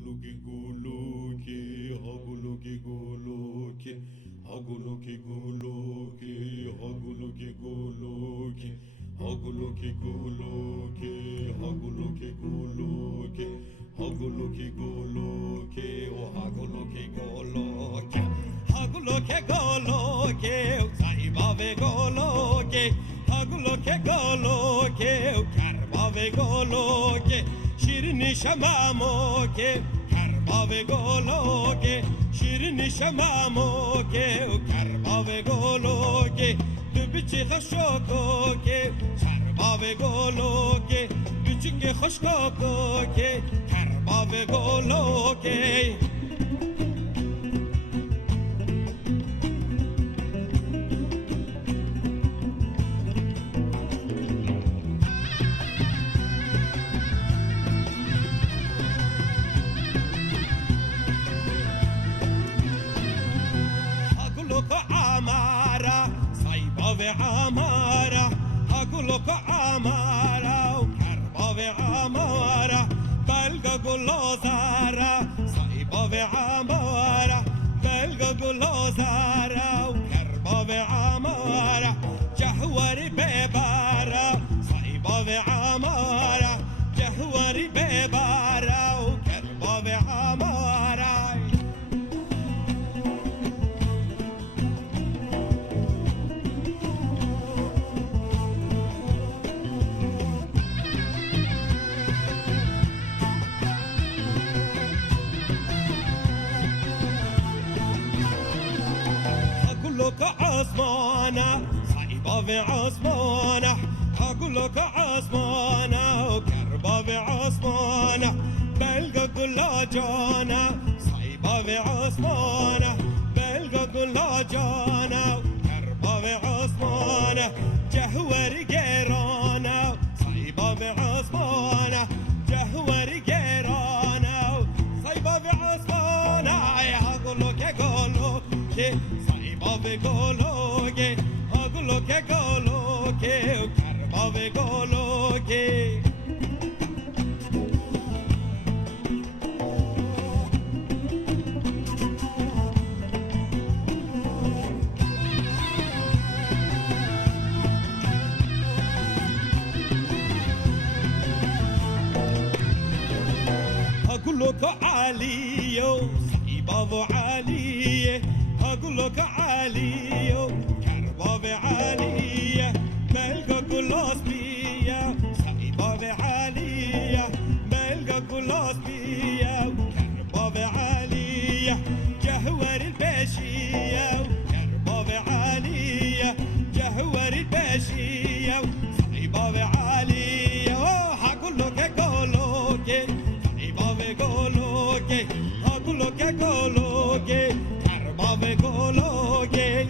Haguluki guluki, haguluki guluki, haguluki guluki, haguluki guluki, haguluki guluki, haguluki guluki, haguluki guluki, oh haguluki guluki, haguluki guluki, saibave guluki, haguluki guluki, karbave guluki. شیرینی شمامو که کرباب گلو که شیرینی شمامو که کرباب گلو که تو بیچی خشکو که کرباب گلو که بیچی که خشکو که کرباب گلو که عمارة صيبة عمارة أقولك عمارة وكربة عمارة بلقى قولو زارة صيبة عمارة بلقى قولو زارة وكربة عمارة جهوري ببارة صيبة عمارة جهوري ببارة وكربة عمارة لك عصمانة صعيبة في عصمانة أقول لك عصمانة وكربة في عصمانة بلقى كل جانة صعيبة في عصمانة بلقى كل جانة وكربة في عصمانة جهوري قيرانة صعيبة في عصمانة جهوري قيرانة صعيبة في عصمانة أقول لك صعيبة گلوگه هاگلوکه گلوگه کرباب گلوگه هاگلوکه علیو صعيبة علیه أقولك عالية كرباب عالية بلقى كل أصبية صعيبة عالية بلقى كل أصبية كرباب عالية جهور البشية كرباب عالية جهور البشية صعيبة عالية أقولك قولوكي صعيبة قولوكي أقولك قولوكي Ave golo gay